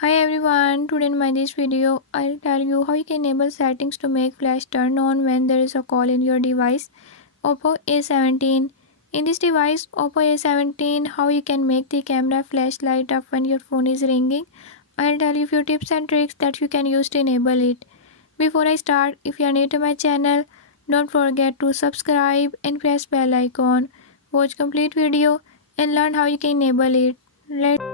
Hi everyone, today in my this video I'll tell you how you can enable settings to make flash turn on when there is a call in your device Oppo A17. In this device Oppo A17 how you can make the camera flash light up when your phone is ringing. I'll tell you few tips and tricks that you can use to enable it. Before I start, if you are new to my channel, don't forget to subscribe and press bell icon. Watch complete video and learn how you can enable it. Let's